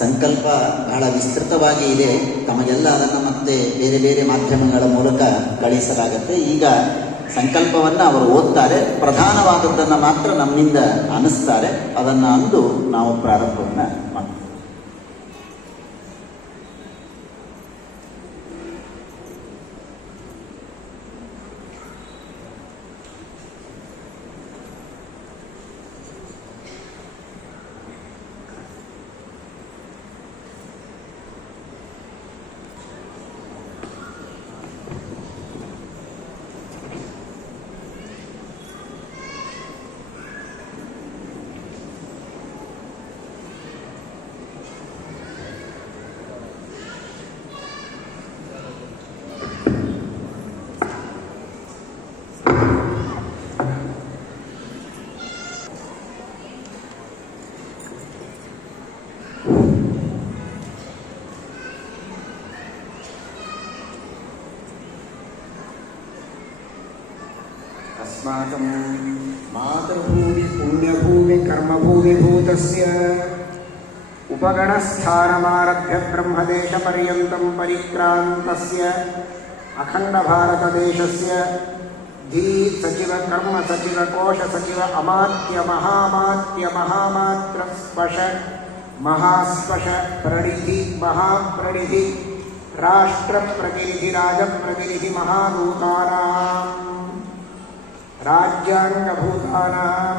ಸಂಕಲ್ಪ ಬಹಳ ವಿಸ್ತೃತವಾಗಿ ಇದೆ. ತಮಗೆಲ್ಲ ಅದನ್ನು ಮತ್ತೆ ಬೇರೆ ಬೇರೆ ಮಾಧ್ಯಮಗಳ ಮೂಲಕ ಕಳಿಸಲಾಗುತ್ತೆ. ಈಗ ಸಂಕಲ್ಪವನ್ನು ಅವರು ಓದ್ತಾರೆ, ಪ್ರಧಾನವಾದದ್ದನ್ನು ಮಾತ್ರ ನಮ್ಮಿಂದ ಅನ್ನಿಸ್ತಾರೆ. ಅದನ್ನು ಅಂದು ನಾವು ಪ್ರಾರಂಭವನ್ನು ಮಾಡ್ತೀವಿ. अस्माकं मातृभूमि पुण्यभूमि कर्मभूमिभूतस्य उपगणस्थानमारभ्य ब्रह्मदेशपर्यन्तं परिक्रान्तस्य अखण्डभारतदेशस्य धीसचिव कर्मसचिव कोशसचिव अमात्य महामात्य महामात्रस्पश महास्पश प्रणिधि महाप्रणिधि राष्ट्रप्रतिनिधि राजप्रतिनिधि महादूतानां राज्यांगभूतानां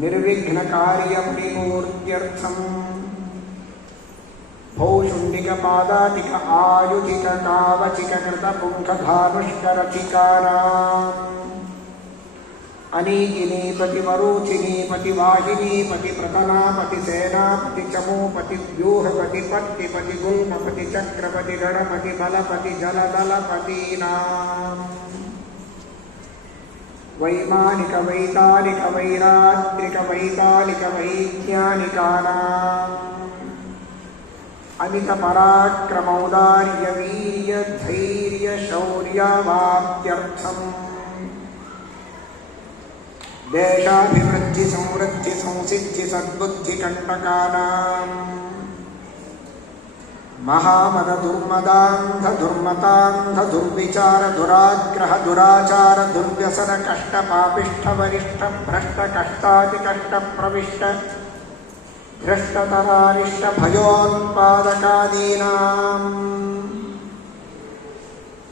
निर्विघ्नकार्यपरिपूर्त्यर्थं भौशुण्डिकपादातिक आयुधिक कावचिककृतपुङ्खधानुष्करचिकानाम् अनीकिनीपति वरूचिनीपति वाहिनीपति प्रतनापति सेनापति चमूपति व्यूहपति पट्टिपति गुल्मपति चक्रपति गणपति बलपति जलदलपतीनाम् वैमानिक वैतानिक वैरात्रिक वैतालिक वैज्ञानिकानाम् अमित पराक्रमौदार्य वीर्य धैर्य शौर्यावाप्त्यर्थम् देशाभिवृद्धि संवृद्धि संसिद्धि सद्बुद्धि कंटकानां महामद दुर्मदांध दुर्मतांध दुर्विचार दुराग्रह दुराचार दुर्व्यसन कष्ट पापिष्ठ वरिष्ठ भ्रष्ट कष्टाति कष्ट प्रविष्ट भ्रष्टतरारिष्ट भयोत्पादकादीनाम्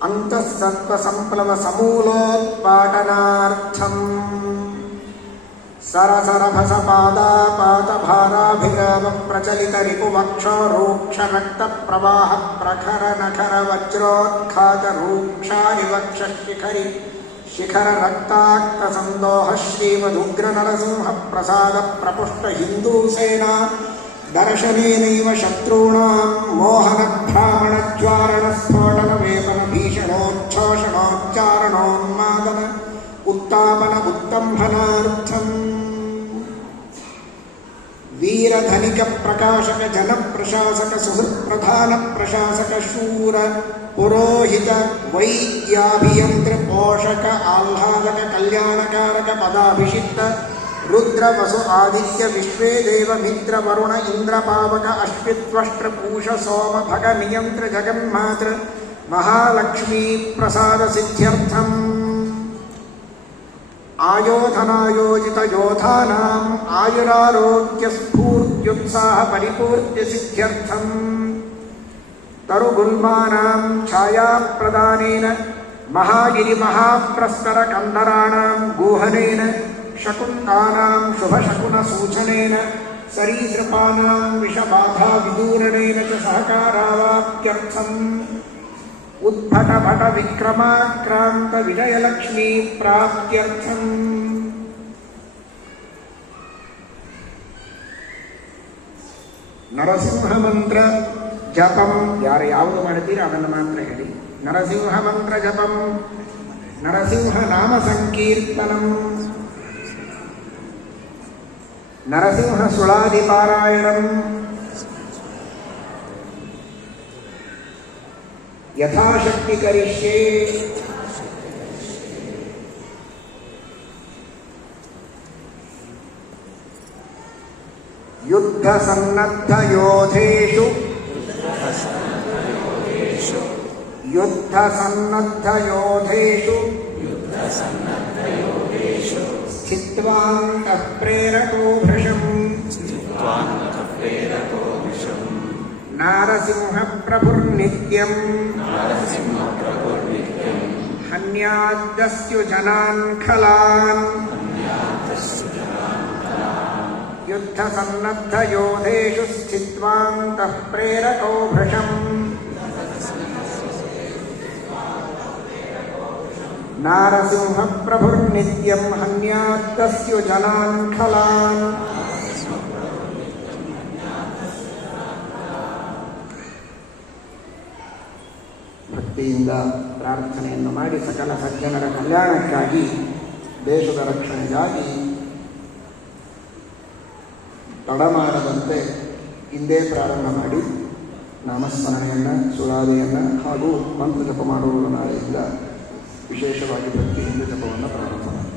अंतःसत्त्व संप्लव समूलोत्पाटनार्थम् सरसरभस पादापात भाराभिराम प्रचलित रिपुवक्षो रूक्ष रक्त प्रवाह प्रखर नखर वज्रोत्खात रूक्षारिवक्ष शिखरि शिखर रक्ताक्त संदोह श्रीमदुग्र नरसिंह प्रसाद प्रपुष्ट हिंदू सेना दर्शनेनैव शत्रूणां मोहन भ्रामण ज्वारण स्फोटन वेपन भीषणोच्छोषणोच्चारणोन्मादन उत्तापन उत्तंभनार्थम् वीरधनिक प्रकाशक जन प्रशासक सुहृत् प्रधान प्रशासक शूर पुरोहित वैद्याभियंत्र पोषक आह्लादक कल्याणकारक पदाभिषिक्त रुद्र वसु आदित्य विश्वे देव मित्र वरुण इंद्र पावक अश्वित्वष्ट्र पूष सोम भग नियंत्र जगन्मात्र महालक्ष्मी प्रसाद सिद्ध्यर्थम् आयोधनायोजित योधानां आयुरारोग्य स्फूर्त्युत्साह परिपूर्त्य सिद्ध्यर्थम् तरुगुल्मानां छायाप्रदानेन महागिरि महाप्रस्तर कंदराणां गुहनेन शकुन्तानां शुभशकुन सूचनेन सरीसृपानां विषबाधा विदूरणेन च सहकारावाप्त्यर्थम् उद्भट भट विक्रमाक्रांत विजयलक्ष्मी प्राप्त्यर्थम् नरसिंह मंत्र जपम याರು ಯಾವುದು ಮಾಡ್ತೀರ ಅದನ್ನು ಮಾತ್ರ ಹೇಳಿ. ನರಸಿಂಹ ಮಂತ್ರ ಜಪಂ, ನರಸಿಂಹ ನಾಮ ಸಂಕೀರ್ತನಂ, ನರಸಿಂಹ ಸುಳಾದಿ ಪಾರಾಯಣಂ, ಯಥಾಶಕ್ತಿ ಕರಿಷ್ಯೆ. ಯುದ್ಧ ಸನ್ನದ್ಧ ಯೋಧೇಷು ಯುದ್ಧ ಸನ್ನದ್ಧ ಯೋಧೇಷು ಸ್ಥಿತ್ವಾಂತಃ ಪ್ರೇರಕೋ ಭೃಶಂ ನಾರಸಿಂಹ ಪ್ರಭುರ್ನಿತ್ಯಂ ಹನ್ಯಾದ್ದಸ್ಯು ಜನಾನ್ ಖಲಾನ್ ಯುದ್ಧ ಸನ್ನದ್ಧ ಯೋಧೇಷು ಸ್ಥಿತ್ವಾಂತಃ ಪ್ರೇರಕೋ ಭೃಶಂ ನಾರಸಿಂಹ ಪ್ರಭುರ್ನಿತ್ಯಂ ಹನ್ಯಾತ್ತಸ್ಯು ಜನಾನ್ ಖಲಾನ್. ಭಕ್ತಿಯಿಂದ ಪ್ರಾರ್ಥನೆಯನ್ನು ಮಾಡಿ ಸಕಲ ಸಜ್ಜನರ ಕಲ್ಯಾಣಕ್ಕಾಗಿ ದೇಶದ ರಕ್ಷಣೆಗಾಗಿ ತಡ ಮಾಡದಂತೆ ಹಿಂದೆ ಪ್ರಾರಂಭ ಮಾಡಿ ನಾಮಸ್ಮರಣೆಯನ್ನು ಸುರಾದಿಯನ್ನು ಹಾಗೂ ಮಂತ್ರ ಜಪ ಮಾಡುವುದು ನಾಳೆಯಿಂದ ವಿಶೇಷವಾಗಿ ಭಕ್ತಿಯಿಂದ ಜಪವನ್ನು ಪ್ರಾರಂಭ ಮಾಡಿ.